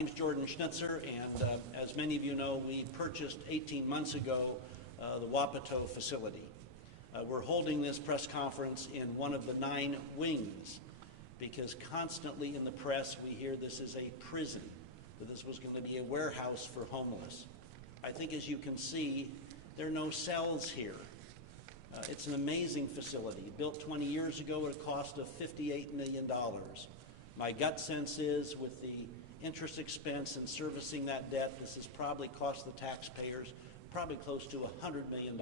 My name is Jordan Schnitzer, and as many of you know, we purchased 18 months ago the Wapato Facility. We're holding this press conference in one of the 9 wings because constantly in the press we hear this is a prison, that this was going to be a warehouse for homeless. I think, as you can see, there are no cells here. It's an amazing facility. Built 20 years ago at a cost of $58 million. My gut sense is, with the interest expense and servicing that debt, this has probably cost the taxpayers probably close to $100 million.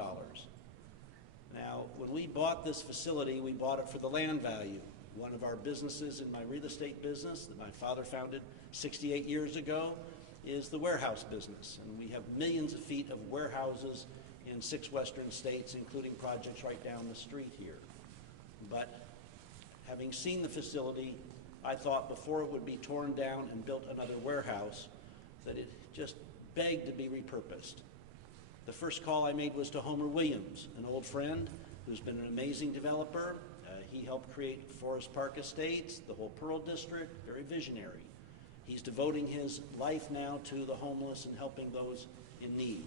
Now, when we bought this facility, we bought it for the land value. One of our businesses in my real estate business that my father founded 68 years ago is the warehouse business. And we have millions of feet of warehouses in 6 western states, including projects right down the street here. But having seen the facility, I thought before it would be torn down and built another warehouse, that it just begged to be repurposed. The first call I made was to Homer Williams, an old friend who's been an amazing developer. He helped create Forest Park Estates, the whole Pearl District, very visionary. He's devoting his life now to the homeless and helping those in need.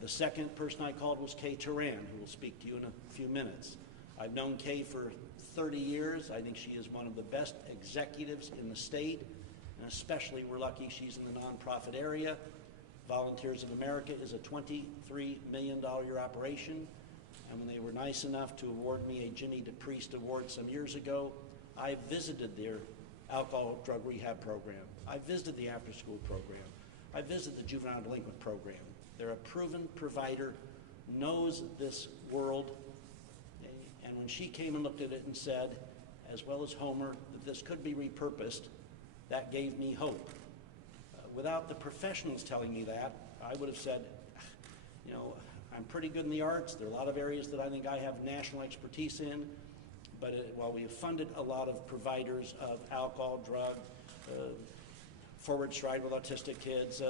The second person I called was Kay Turan, who will speak to you in a few minutes. I've known Kay for 30 years. I think she is one of the best executives in the state, and especially we're lucky she's in the nonprofit area. Volunteers of America is a $23 million a year operation, and when they were nice enough to award me a Ginny DePriest Award some years ago, I visited their alcohol drug rehab program. I visited the after-school program. I visited the juvenile delinquent program. They're a proven provider, knows this world. And when she came and looked at it and said, as well as Homer, that this could be repurposed, that gave me hope. Without the professionals telling me that, I would have said, you know, I'm pretty good in the arts. There are a lot of areas that I think I have national expertise in. But while we have funded a lot of providers of alcohol, drug, forward stride with autistic kids,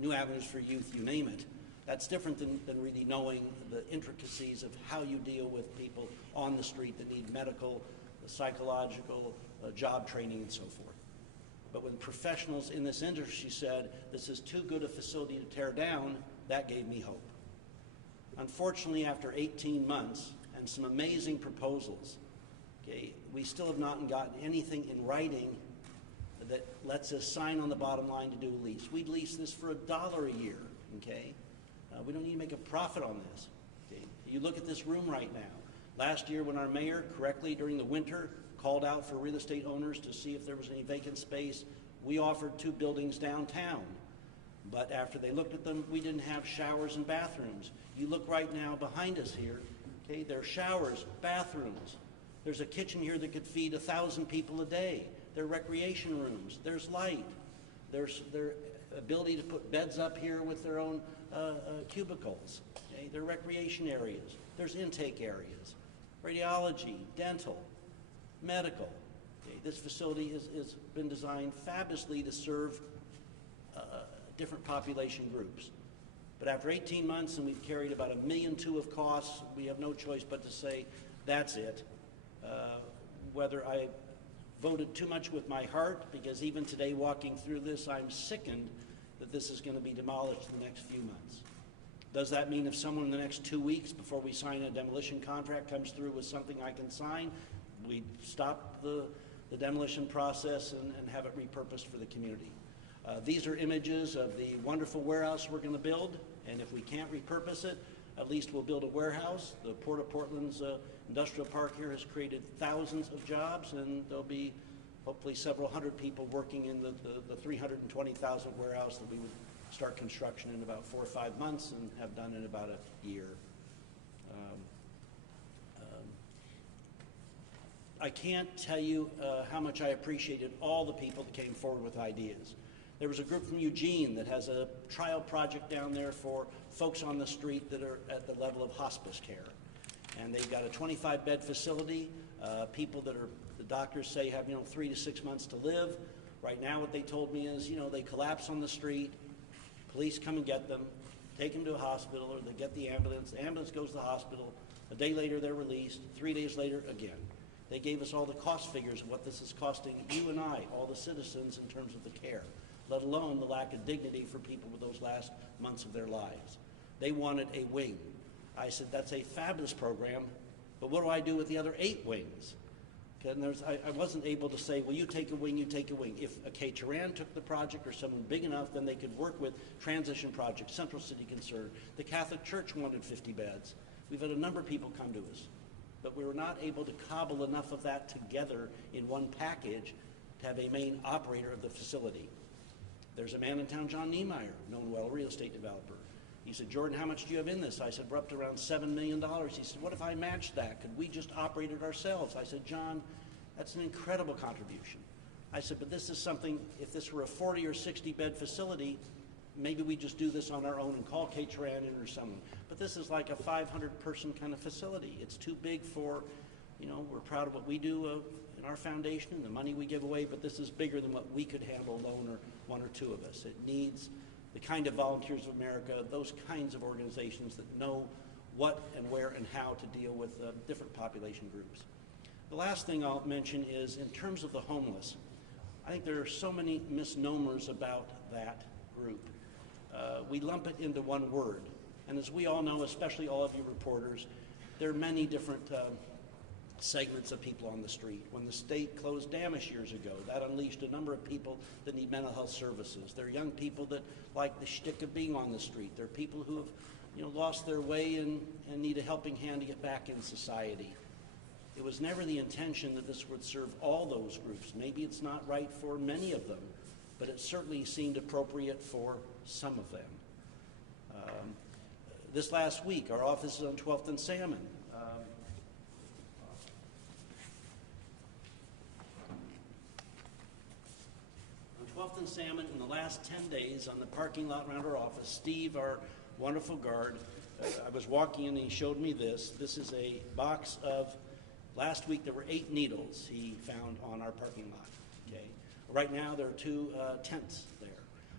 new avenues for youth, you name it, that's different than really knowing the intricacies of how you deal with people on the street that need medical, psychological, job training, and so forth. But when professionals in this industry said, this is too good a facility to tear down, that gave me hope. Unfortunately, after 18 months and some amazing proposals, okay, we still have not gotten anything in writing that lets us sign on the bottom line to do a lease. We'd lease this for $1 a year, okay? We don't need to make a profit on this. Okay? You look at this room right now. Last year when our mayor correctly during the winter called out for real estate owners to see if there was any vacant space, we offered 2 buildings downtown. But after they looked at them, we didn't have showers and bathrooms. You look right now behind us here, okay, there are showers, bathrooms. There's a kitchen here that could feed 1,000 people a day. There are recreation rooms, there's light, there's their ability to put beds up here with their own cubicles. Okay? There are recreation areas, there's intake areas, radiology, dental, medical. Okay? This facility has been designed fabulously to serve different population groups. But after 18 months and we've carried about $1.2 million of costs, we have no choice but to say, that's it. Whether I voted too much with my heart, because even today walking through this, I'm sickened that this is going to be demolished in the next few months. Does that mean if someone in the next 2 weeks before we sign a demolition contract comes through with something I can sign, we stop the demolition process and have it repurposed for the community? These are images of the wonderful warehouse we're going to build, and if we can't repurpose it, at least we'll build a warehouse. The Port of Portland's industrial park here has created thousands of jobs, and there'll be hopefully several hundred people working in the 320,000 warehouse that we would start construction in about 4 or 5 months and have done in about a year. I can't tell you how much I appreciated all the people that came forward with ideas. There was a group from Eugene that has a trial project down there for folks on the street that are at the level of hospice care. And they've got a 25-bed facility, people that are, the doctors say, have 3 to 6 months to live. Right now what they told me is, they collapse on the street, police come and get them, take them to a hospital, or they get the ambulance goes to the hospital, a day later they're released, 3 days later again. They gave us all the cost figures of what this is costing you and I, all the citizens, in terms of the care, let alone the lack of dignity for people with those last months of their lives. They wanted a wing. I said, that's a fabulous program, but what do I do with the other 8 wings? And I wasn't able to say, well, you take a wing, you take a wing. If a K-Turan took the project or someone big enough, then they could work with transition projects, Central City Concern. The Catholic Church wanted 50 beds. We've had a number of people come to us, but we were not able to cobble enough of that together in one package to have a main operator of the facility. There's a man in town, John Niemeyer, known well, a real estate developer. He said, Jordan, how much do you have in this? I said, we're up to around $7 million. He said, what if I matched that? Could we just operate it ourselves? I said, John, that's an incredible contribution. I said, but this is something, if this were a 40 or 60 bed facility, maybe we just do this on our own and call K-Turan in or someone. But this is like a 500 person kind of facility. It's too big for, we're proud of what we do in our foundation and the money we give away, but this is bigger than what we could handle alone or 1 or 2 of us. It needs the kind of Volunteers of America, those kinds of organizations that know what and where and how to deal with different population groups. The last thing I'll mention is in terms of the homeless. I think there are so many misnomers about that group. We lump it into one word. And as we all know, especially all of you reporters, there are many different segments of people on the street. When the state closed Damish years ago, that unleashed a number of people that need mental health services. There are young people that like the shtick of being on the street. There are people who have lost their way and need a helping hand to get back in society. It was never the intention that this would serve all those groups. Maybe it's not right for many of them, but it certainly seemed appropriate for some of them. This last week, our office is on 12th and Salmon. On 12th and Salmon, in the last 10 days, on the parking lot around our office, Steve, our wonderful guard, I was walking in and he showed me this. This is a box of, last week there were 8 needles he found on our parking lot. Okay. Right now there are 2 tents there.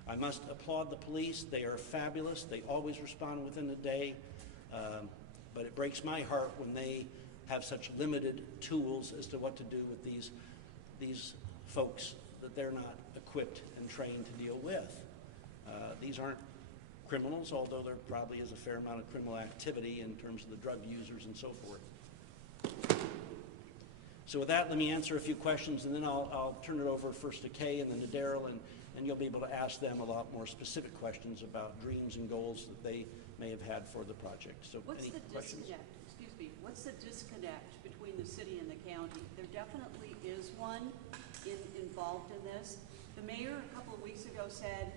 I must applaud the police. They are fabulous. They always respond within a day, but it breaks my heart when they have such limited tools as to what to do with these folks that they're not equipped and trained to deal with. These aren't criminals, although there probably is a fair amount of criminal activity in terms of the drug users and so forth. So with that, let me answer a few questions, and then I'll turn it over first to Kay and then to Daryl, and you'll be able to ask them a lot more specific questions about dreams and goals that they may have had for the project. So what's any the questions? disconnect? Excuse me. What's the disconnect between the city and the county? There definitely is one involved in this. The mayor a couple of weeks ago said,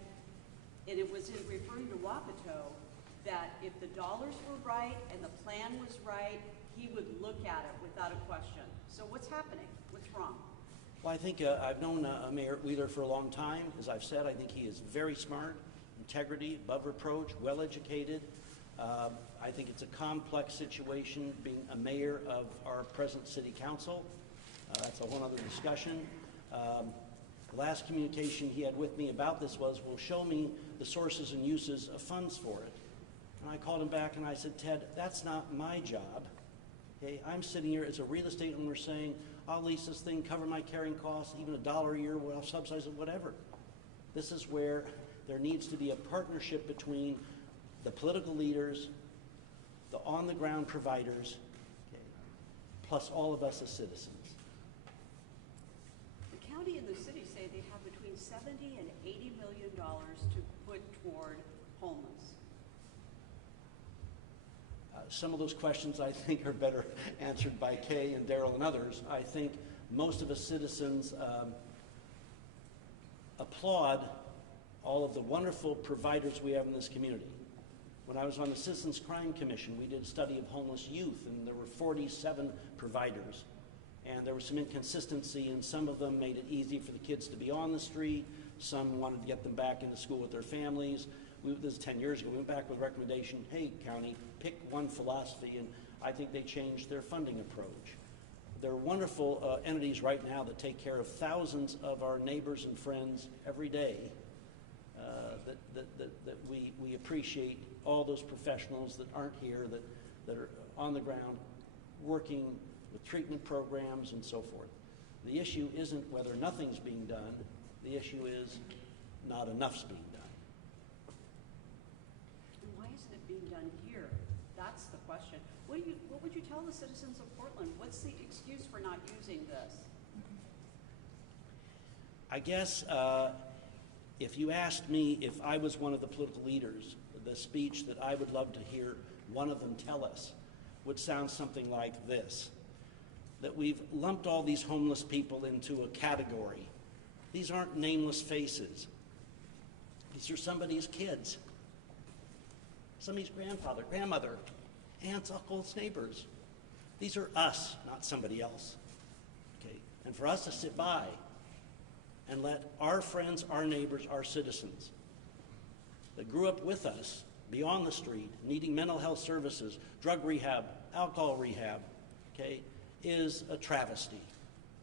and it was in referring to Wapato, that if the dollars were right and the plan was right, he would look at it without a question. So what's happening? What's wrong? Well, I think I've known Mayor Wheeler for a long time. As I've said, I think he is very smart, integrity, above reproach, well-educated. I think it's a complex situation being a mayor of our present city council. That's a whole other discussion. The last communication he had with me about this was, well, show me the sources and uses of funds for it. And I called him back and I said, Ted, that's not my job. Okay, I'm sitting here as a real estate owner saying, I'll lease this thing, cover my carrying costs, even $1 a year, I'll subsidize it, whatever. This is where there needs to be a partnership between the political leaders, the on-the-ground providers, okay, plus all of us as citizens. The county and the city say they have between $70 and $80 million to put toward homeless. Some of those questions I think are better answered by Kay and Daryl and others. I think most of us citizens applaud all of the wonderful providers we have in this community. When I was on the Citizens Crime Commission, we did a study of homeless youth, and there were 47 providers. And there was some inconsistency, and some of them made it easy for the kids to be on the street. Some wanted to get them back into school with their families. This is 10 years ago. We went back with a recommendation, hey, county, pick one philosophy, and I think they changed their funding approach. There are wonderful entities right now that take care of thousands of our neighbors and friends every day. That we appreciate all those professionals that aren't here, that are on the ground working with treatment programs and so forth. The issue isn't whether nothing's being done. The issue is not enough's being done. And why isn't it being done here? That's the question. What would you tell the citizens of Portland? What's the excuse for not using this? I guess if you asked me if I was one of the political leaders, the speech that I would love to hear one of them tell us would sound something like this: that we've lumped all these homeless people into a category. These aren't nameless faces. These are somebody's kids, somebody's grandfather, grandmother, aunts, uncles, neighbors. These are us, not somebody else. Okay? And for us to sit by and let our friends, our neighbors, our citizens that grew up with us, be on the street, needing mental health services, drug rehab, alcohol rehab, okay, is a travesty.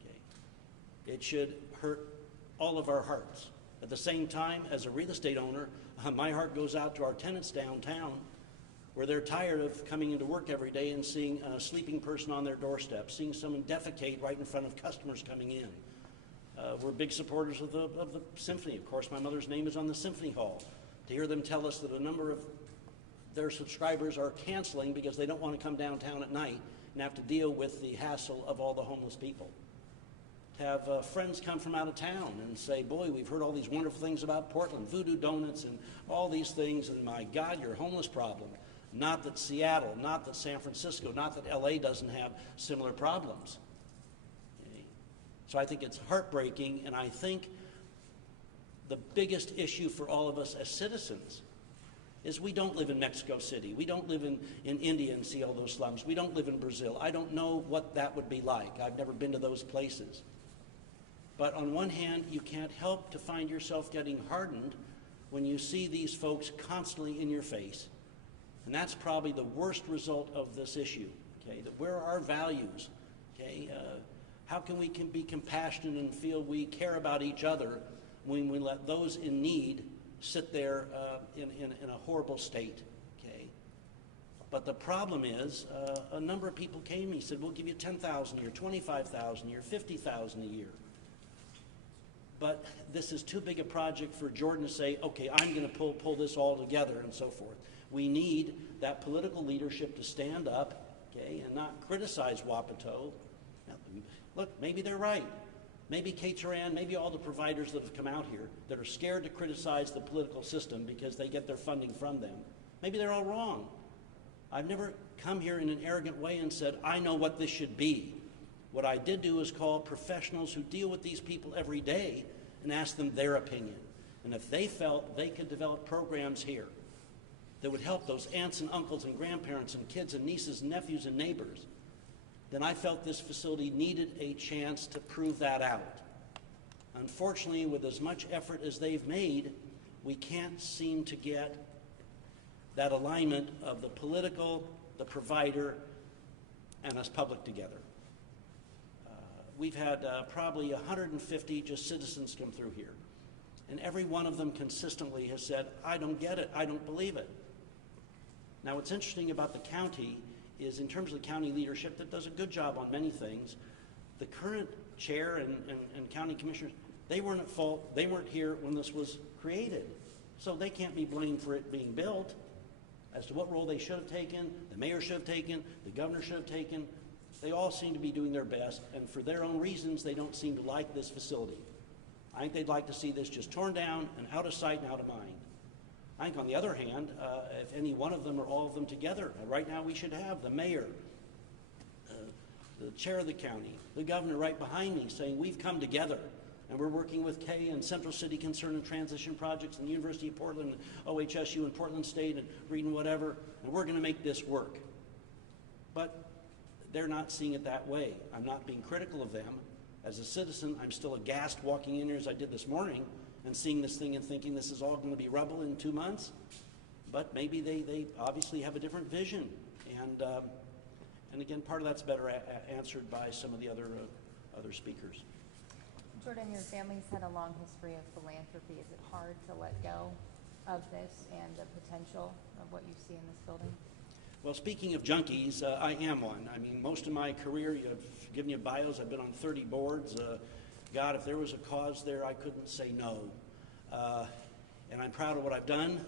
Okay? It should hurt all of our hearts. At the same time, as a real estate owner, my heart goes out to our tenants downtown, where they're tired of coming into work every day and seeing a sleeping person on their doorstep, seeing someone defecate right in front of customers coming in. We're big supporters of the symphony. Of course, my mother's name is on the symphony hall. To hear them tell us that a number of their subscribers are canceling because they don't want to come downtown at night and have to deal with the hassle of all the homeless people. To have friends come from out of town and say, boy, we've heard all these wonderful things about Portland, voodoo donuts and all these things, and my God, your homeless problem. Not that Seattle, not that San Francisco, not that LA doesn't have similar problems. Okay? So I think it's heartbreaking, and I think the biggest issue for all of us as citizens is we don't live in Mexico City. We don't live in India and see all those slums. We don't live in Brazil. I don't know what that would be like. I've never been to those places. But on one hand, you can't help to find yourself getting hardened when you see these folks constantly in your face. And that's probably the worst result of this issue. Okay? That where are our values? Okay? How can we be compassionate and feel we care about each other when we let those in need sit there in a horrible state? Okay? But the problem is, a number of people came and he said, we'll give you $10,000 a year, $25,000 a year, $50,000 a year. But this is too big a project for Jordan to say, okay, I'm going to pull this all together and so forth. We need that political leadership to stand up, okay, and not criticize Wapato. Now, look, maybe they're right. Maybe Kate Turan, maybe all the providers that have come out here that are scared to criticize the political system because they get their funding from them, maybe they're all wrong. I've never come here in an arrogant way and said, I know what this should be. What I did do is call professionals who deal with these people every day and ask them their opinion. And if they felt they could develop programs here that would help those aunts and uncles and grandparents and kids and nieces and nephews and neighbors, then I felt this facility needed a chance to prove that out. Unfortunately, with as much effort as they've made, we can't seem to get that alignment of the political, the provider, and us public together. We've had probably 150 just citizens come through here. And every one of them consistently has said, I don't get it, I don't believe it. Now what's interesting about the county is in terms of the county leadership that does a good job on many things, the current chair and county commissioners, they weren't at fault, they weren't here when this was created. So they can't be blamed for it being built. As to what role they should have taken, the mayor should have taken, the governor should have taken, they all seem to be doing their best, and for their own reasons, they don't seem to like this facility. I think they'd like to see this just torn down and out of sight and out of mind. I think, on the other hand, if any one of them or all of them together, right now we should have the mayor, the chair of the county, the governor right behind me saying we've come together and we're working with Kay and Central City Concern and Transition Projects and the University of Portland, OHSU and Portland State and Reading whatever, and we're going to make this work. But they're not seeing it that way. I'm not being critical of them. As a citizen, I'm still aghast walking in here as I did this morning and seeing this thing and thinking this is all going to be rubble in 2 months. But maybe they obviously have a different vision. And again, part of that's better answered by some of the other speakers. Jordan, your family's had a long history of philanthropy. Is it hard to let go of this and the potential of what you see in this building? Well, speaking of junkies, I am one. I mean, most of my career, I've given you bios, I've been on 30 boards. God, if there was a cause there, I couldn't say no. And I'm proud of what I've done.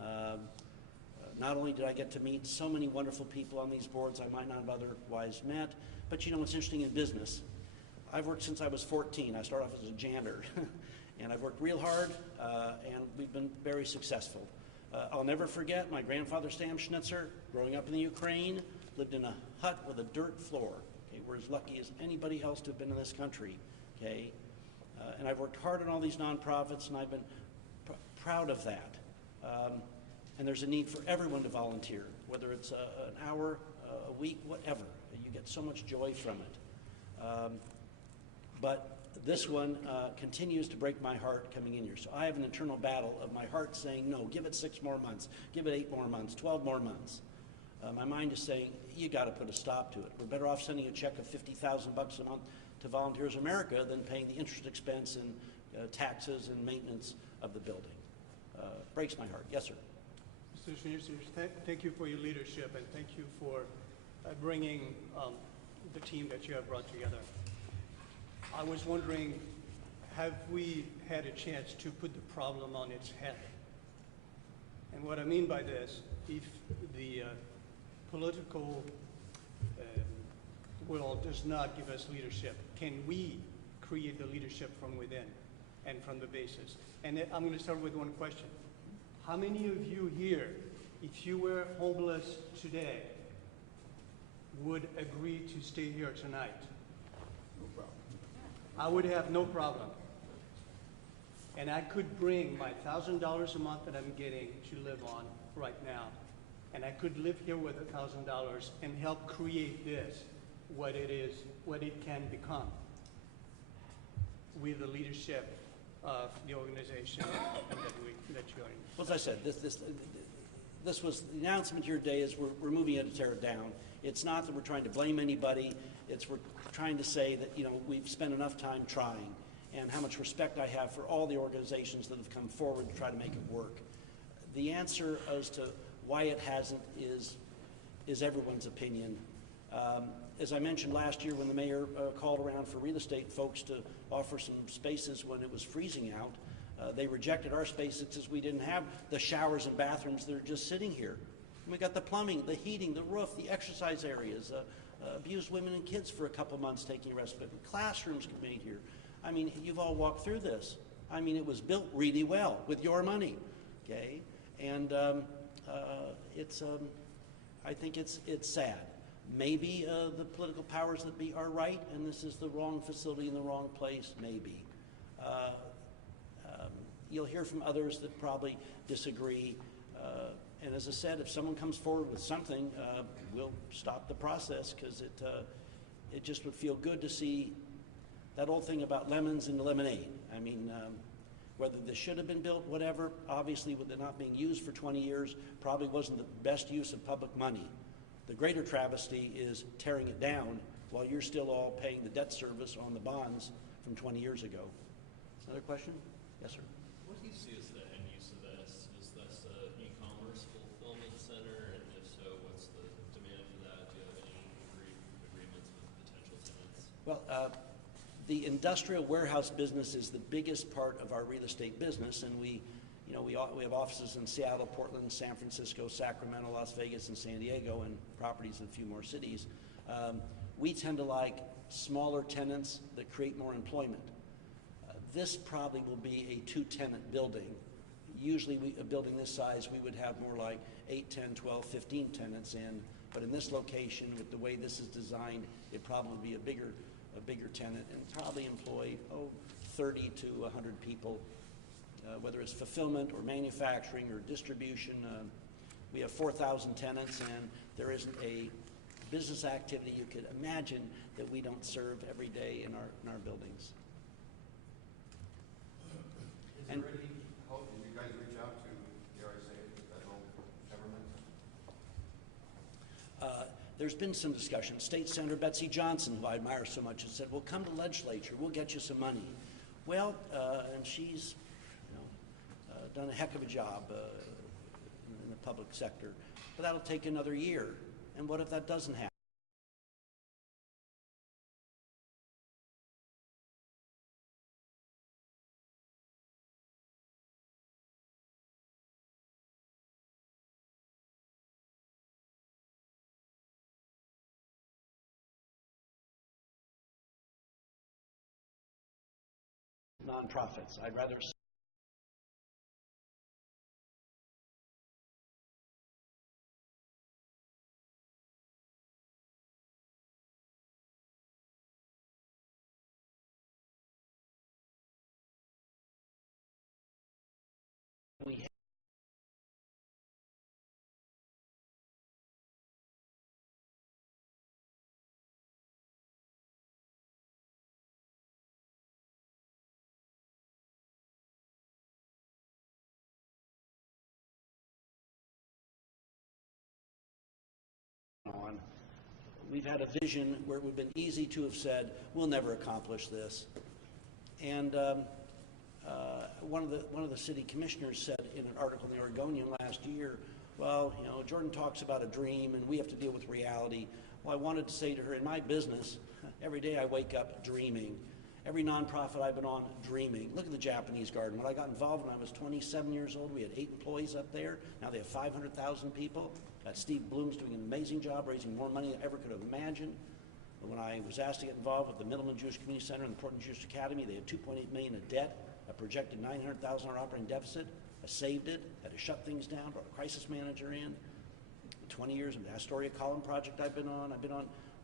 Not only did I get to meet so many wonderful people on these boards I might not have otherwise met, but you know what's interesting in business? I've worked since I was 14. I started off as a janitor, and I've worked real hard, and we've been very successful. I'll never forget my grandfather, Sam Schnitzer, growing up in the Ukraine, lived in a hut with a dirt floor. Okay, we're as lucky as anybody else to have been in this country. Okay, and I've worked hard on all these nonprofits, and I've been proud of that. And there's a need for everyone to volunteer, whether it's an hour, a week, whatever. You get so much joy from it. But this one continues to break my heart coming in here. So I have an internal battle of my heart saying, no, give it 6 more months, give it 8 more months, 12 more months. My mind is saying, you got to put a stop to it. We're better off sending a check of $50,000 a month to Volunteers America than paying the interest expense and taxes and maintenance of the building. Breaks my heart. Yes, sir. Mr. Schnitzer, thank you for your leadership, and thank you for bringing the team that you have brought together. I was wondering, have we had a chance to put the problem on its head? And what I mean by this, if the political world does not give us leadership, can we create the leadership from within and from the basis? And I'm going to start with one question. How many of you here, if you were homeless today, would agree to stay here tonight? No problem. I would have no problem. And I could bring my $1,000 a month that I'm getting to live on right now, and I could live here with $1,000 and help create this, what it is, what it can become, with the leadership of the organization that you're in. Well, as I said, this was the announcement here today is we're moving in to tear it down. It's not that we're trying to blame anybody. It's we're trying to say that, you know, we've spent enough time trying, and how much respect I have for all the organizations that have come forward to try to make it work. The answer as to why it hasn't is everyone's opinion. As I mentioned last year when the mayor called around for real estate folks to offer some spaces when it was freezing out, they rejected our spaces because we didn't have the showers and bathrooms that are just sitting here. And we got the plumbing, the heating, the roof, the exercise areas, abused women and kids for a couple months taking respite, classrooms made here. I mean, you've all walked through this. I mean, it was built really well with your money, okay? And I think it's sad. Maybe the political powers that be are right, and this is the wrong facility in the wrong place, maybe. You'll hear from others that probably disagree. And as I said, if someone comes forward with something, we'll stop the process, because it just would feel good to see that old thing about lemons in the lemonade. I mean, whether this should have been built, whatever, obviously with it not being used for 20 years, probably wasn't the best use of public money. The greater travesty is tearing it down while you're still all paying the debt service on the bonds from 20 years ago. Another question? Yes, sir. What do you see as the end use of this? Is this an e-commerce fulfillment center? And if so, what's the demand for that? Do you have any agreements with potential tenants? Well, the industrial warehouse business is the biggest part of our real estate business, and we have offices in Seattle, Portland, San Francisco, Sacramento, Las Vegas, and San Diego, and properties in a few more cities. We tend to like smaller tenants that create more employment. This probably will be a 2-tenant building. Usually a building this size, we would have more like 8, 10, 12, 15 tenants in, but in this location, with the way this is designed, it'd probably be a bigger tenant and probably employ 30 to 100 people, whether it's fulfillment or manufacturing or distribution. We have 4,000 tenants, and there isn't a business activity you could imagine that we don't serve every day in our buildings. And did you guys reach out to, dare I say it, the federal government? There's been some discussion. State Senator Betsy Johnson, who I admire so much, has said, well, come to the legislature, we'll get you some money. Well, and she's done a heck of a job in the public sector. But that'll take another year. And what if that doesn't happen? Nonprofits. I'd rather we on. We've had a vision where it would have been easy to have said, we'll never accomplish this. And one of the city commissioners said in an article in the Oregonian last year, well, you know, Jordan talks about a dream and we have to deal with reality. Well, I wanted to say to her, in my business, every day I wake up dreaming. Every nonprofit I've been on, dreaming. Look at the Japanese garden. When I got involved when I was 27 years old, we had 8 employees up there. Now they have 500,000 people. Steve Bloom's doing an amazing job raising more money than I ever could have imagined. But when I was asked to get involved with the Middleman Jewish Community Center and the Portland Jewish Academy, they had $2.8 million in debt, a projected $900,000 operating deficit. I saved it, had to shut things down, brought a crisis manager in. 20 years of the Astoria Column project I've been on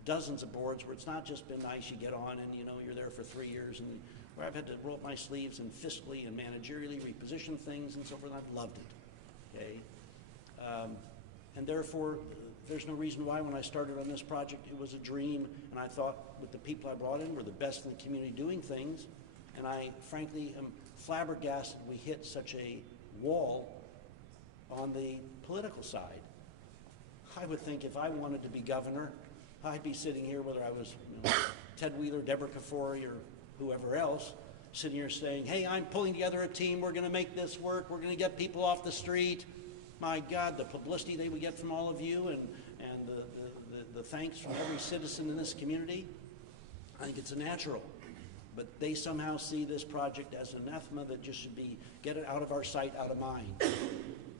dozens of boards where it's not just been nice, you get on and you know you're there for 3 years, and where I've had to roll up my sleeves and fiscally and managerially reposition things and so forth. I've loved it, okay? And therefore, there's no reason why when I started on this project it was a dream, and I thought with the people I brought in were the best in the community doing things, and I frankly am flabbergasted we hit such a wall on the political side. I would think if I wanted to be governor, I'd be sitting here, whether I was Ted Wheeler, Deborah Kafori, or whoever else, sitting here saying, hey, I'm pulling together a team, we're going to make this work, we're going to get people off the street. My God, the publicity they would get from all of you and the thanks from every citizen in this community, I think it's a natural. But they somehow see this project as an anathema that just should be, get it out of our sight, out of mind.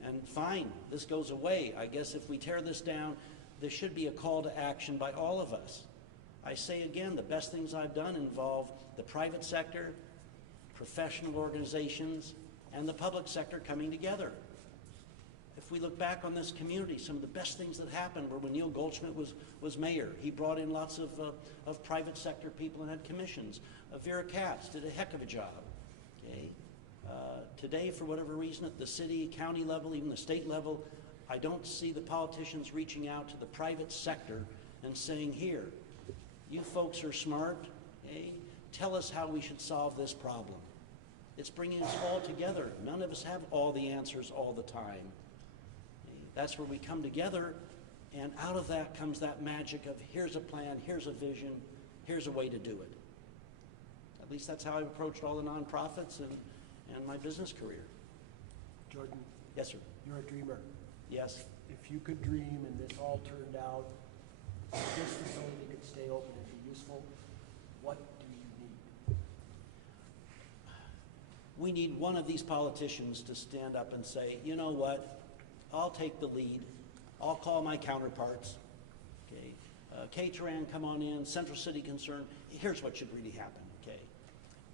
And fine, this goes away. I guess if we tear this down, there should be a call to action by all of us. I say again, the best things I've done involve the private sector, professional organizations, and the public sector coming together. If we look back on this community, some of the best things that happened were when Neil Goldschmidt was mayor. He brought in lots of private sector people and had commissions. Vera Katz did a heck of a job. Okay? Today, for whatever reason, at the city, county level, even the state level, I don't see the politicians reaching out to the private sector and saying, here, you folks are smart, okay? Tell us how we should solve this problem. It's bringing us all together. None of us have all the answers all the time. Okay? That's where we come together, and out of that comes that magic of here's a plan, here's a vision, here's a way to do it. At least that's how I've approached all the nonprofits and my business career. Jordan, Yes, sir. you're a dreamer. Yes. If you could dream and this all turned out, so this facility could stay open and be useful, what do you need? We need one of these politicians to stand up and say, you know what, I'll take the lead. I'll call my counterparts. Okay, K-Tran, come on in, Central City Concern, here's what should really happen, okay?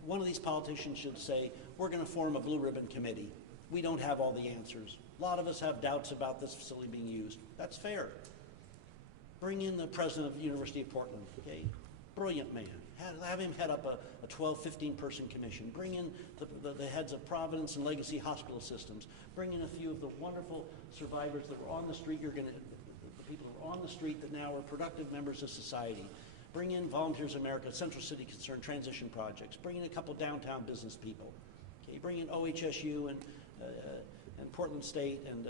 One of these politicians should say, we're going to form a blue ribbon committee. We don't have all the answers. A lot of us have doubts about this facility being used. That's fair. Bring in the president of the University of Portland, okay? Brilliant man. Have him head up a 12, 15-person commission. Bring in the heads of Providence and Legacy hospital systems. Bring in a few of the wonderful survivors that were on the street. The people who are on the street that now are productive members of society. Bring in Volunteers America, Central City Concern, Transition Projects. Bring in a couple downtown business people. Okay, bring in OHSU and Portland State and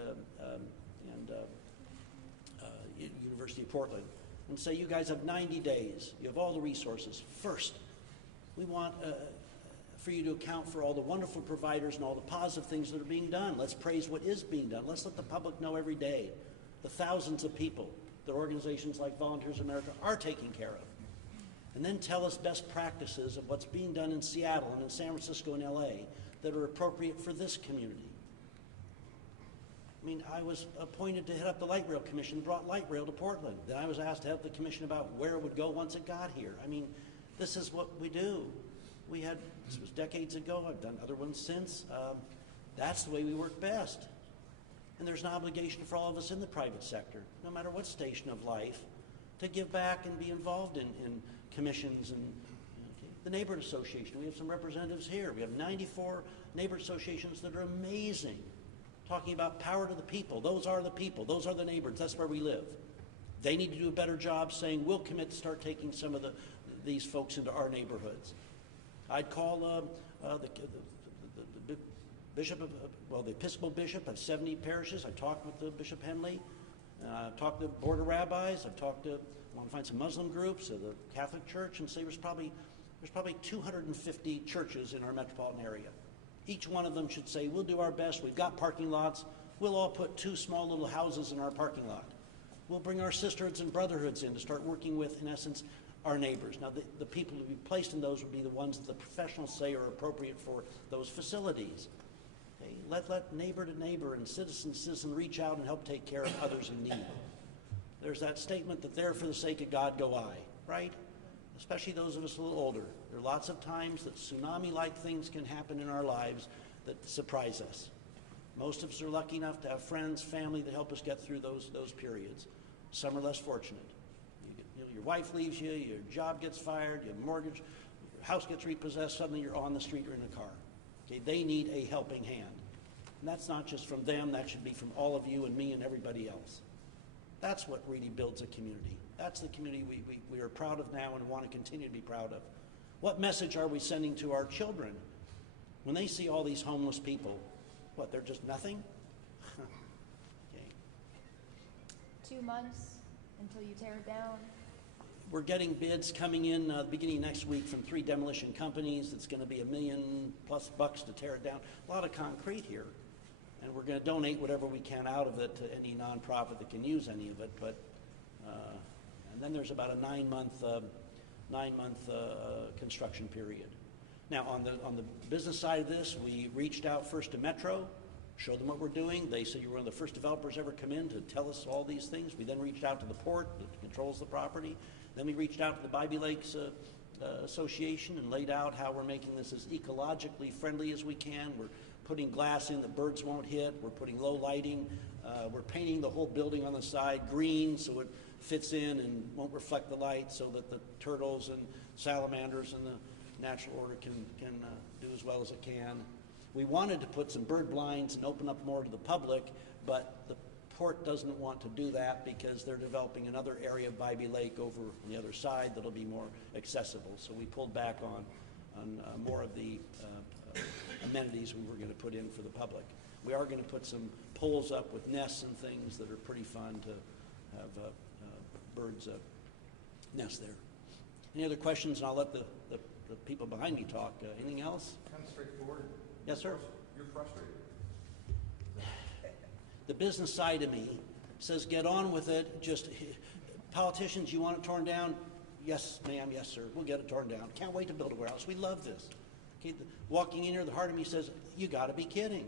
University of Portland, and say, you guys have 90 days. You have all the resources. First, we want for you to account for all the wonderful providers and all the positive things that are being done. Let's praise what is being done. Let's let the public know every day. the thousands of people that organizations like Volunteers America are taking care of. And then tell us best practices of what's being done in Seattle and in San Francisco and LA that are appropriate for this community. I mean, I was appointed to head up the Light Rail Commission, brought light rail to Portland. Then I was asked to help the commission about where it would go once it got here. I mean, this is what we do. This was decades ago, I've done other ones since. That's the way we work best. And there's an obligation for all of us in the private sector, no matter what station of life, to give back and be involved in commissions and the neighborhood association. We have some representatives here. We have 94 neighborhood associations that are amazing, talking about power to the people. Those are the people. Those are the neighbors. That's where we live. They need to do a better job saying, we'll commit to start taking some of these folks into our neighborhoods. I'd call the bishop of, the Episcopal bishop of 70 parishes. I talked with the Bishop Henley. I've talked to the Board of Rabbis. I've talked to, I want to find some Muslim groups, the Catholic Church, and say there's probably 250 churches in our metropolitan area. Each one of them should say, we'll do our best. We've got parking lots. We'll all put 2 small little houses in our parking lot. We'll bring our sisterhoods and brotherhoods in to start working with, in essence, our neighbors. Now, the people to be placed in those would be the ones that the professionals say are appropriate for those facilities. Okay? Let neighbor to neighbor and citizen to citizen reach out and help take care of others in need. There's that statement that there for the sake of God go I, right? Especially those of us a little older. There are lots of times that tsunami-like things can happen in our lives that surprise us. Most of us are lucky enough to have friends, family that help us get through those periods. Some are less fortunate. Your wife leaves you, your job gets fired, your mortgage, your house gets repossessed, suddenly you're on the street or in a car. Okay, they need a helping hand. And that's not just from them, that should be from all of you and me and everybody else. That's what really builds a community. That's the community we are proud of now and want to continue to be proud of. What message are we sending to our children when they see all these homeless people? What, they're just nothing? Okay. 2 months until you tear it down? We're getting bids coming in beginning next week from 3 demolition companies. It's going to be $1 million+ to tear it down. A lot of concrete here. And we're going to donate whatever we can out of it to any nonprofit that can use any of it. But and then there's about a 9-month construction period. Now on the business side of this, we reached out first to Metro, showed them what we're doing. They said you were one of the first developers ever come in to tell us all these things. We then reached out to the port that controls the property. Then we reached out to the Bybee Lakes Association and laid out how we're making this as ecologically friendly as we can. We're putting glass in that birds won't hit. We're putting low lighting. We're painting the whole building on the side green so it fits in and won't reflect the light so that the turtles and salamanders and the natural order can do as well as it can. We wanted to put some bird blinds and open up more to the public, but the port doesn't want to do that because they're developing another area of Bybee Lake over on the other side that'll be more accessible. So we pulled back on more of the amenities we were going to put in for the public. We are going to put some poles up with nests and things that are pretty fun to have birds nest there. Any other questions? And I'll let the people behind me talk. Anything else? Kind of straightforward. Yes, sir. You're frustrated. The business side of me says get on with it. Just politicians, you want it torn down? Yes, ma'am. Yes, sir. We'll get it torn down. Can't wait to build a warehouse. We love this. Okay, walking in here, the heart of me says, you got to be kidding.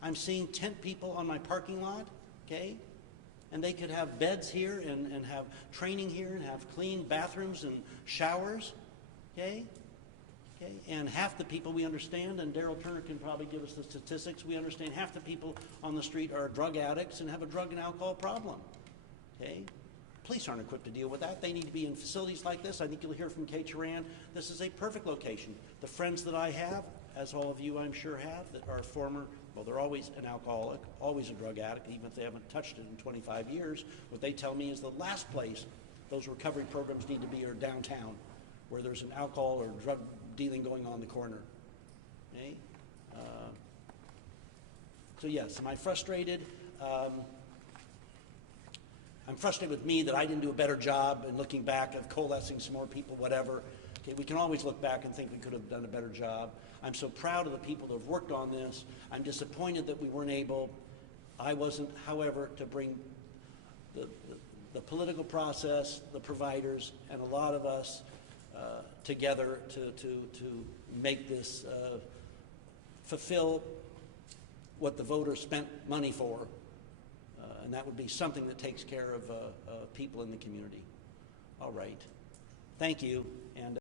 I'm seeing tent people on my parking lot, okay? And they could have beds here and have training here and have clean bathrooms and showers, okay? Okay? And half the people we understand, and Daryl Turner can probably give us the statistics, we understand half the people on the street are drug addicts and have a drug and alcohol problem, okay? Police aren't equipped to deal with that. They need to be in facilities like this. I think you'll hear from Kay Turan. This is a perfect location. The friends that I have, as all of you I'm sure have, that are former, well, they're always an alcoholic, always a drug addict, even if they haven't touched it in 25 years. What they tell me is the last place those recovery programs need to be are downtown, where there's an alcohol or drug dealing going on in the corner. Okay? So yes, am I frustrated? I'm frustrated with me that I didn't do a better job in looking back of coalescing some more people, whatever. Okay, we can always look back and think we could have done a better job. I'm so proud of the people that have worked on this. I'm disappointed that we weren't able. I wasn't, however, to bring the political process, the providers, and a lot of us together to make this fulfill what the voters spent money for, and that would be something that takes care of people in the community. All right. Thank you. And